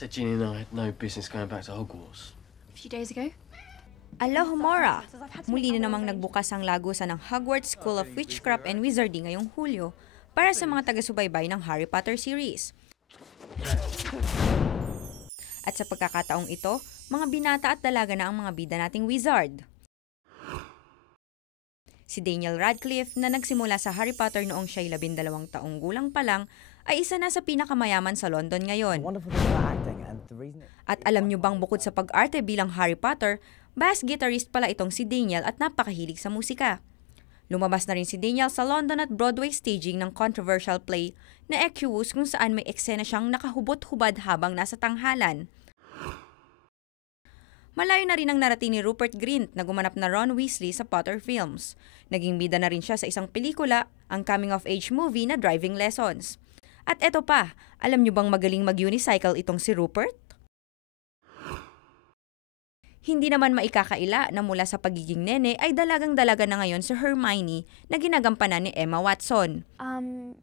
Said Ginny and I had no business going back to Hogwarts. A few days ago. Alohomora! Muli na namang nagbukas ang lagusan ng Hogwarts School of Witchcraft and Wizarding ngayong Hulyo para sa mga taga-subaybay ng Harry Potter series. At sa pagkakataong ito, mga binata at dalaga na ang mga bida nating wizard. Si Daniel Radcliffe na nagsimula sa Harry Potter noong siya'y 12 taong gulang pa lang ay isa na sa pinakamayaman sa London ngayon. At alam nyo bang bukod sa pag-arte bilang Harry Potter, bass guitarist pala itong si Daniel at napakahilig sa musika. Lumabas na rin si Daniel sa London at Broadway staging ng controversial play na Equus kung saan may eksena siyang nakahubot-hubad habang nasa tanghalan. Malayo na rin ang narating ni Rupert Grint na gumanap na Ron Weasley sa Potter films. Naging bida na rin siya sa isang pelikula, ang coming-of-age movie na Driving Lessons. At eto pa, alam nyo bang magaling mag-unicycle itong si Rupert? Hindi naman maikakaila na mula sa pagiging nene ay dalagang-dalaga na ngayon si Hermione na ginagampanan ni Emma Watson.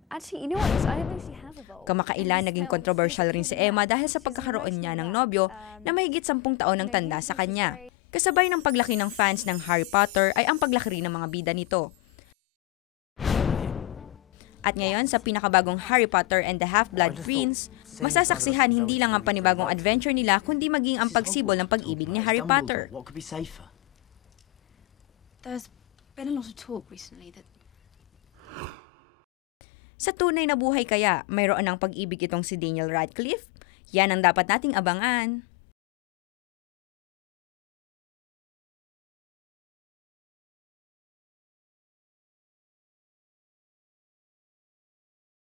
Actually, you know what? I don't think she has a role. Kamakaila naging controversial rin si Emma dahil sa pagkakaroon niya ng nobyo na mahigit 10 taon ng tanda sa kanya. Kasabay ng paglaki ng fans ng Harry Potter ay ang paglaki rin ng mga bida nito. At ngayon sa pinakabagong Harry Potter and the Half-Blood Prince, masasaksihan hindi lang ang panibagong adventure nila kundi maging ang pagsibol ng pag-ibig ni Harry Potter. What could be safer? There's been a lot of talk recently that Sa tunay na buhay kaya, mayroon ng pag-ibig itong si Daniel Radcliffe? Yan ang dapat nating abangan.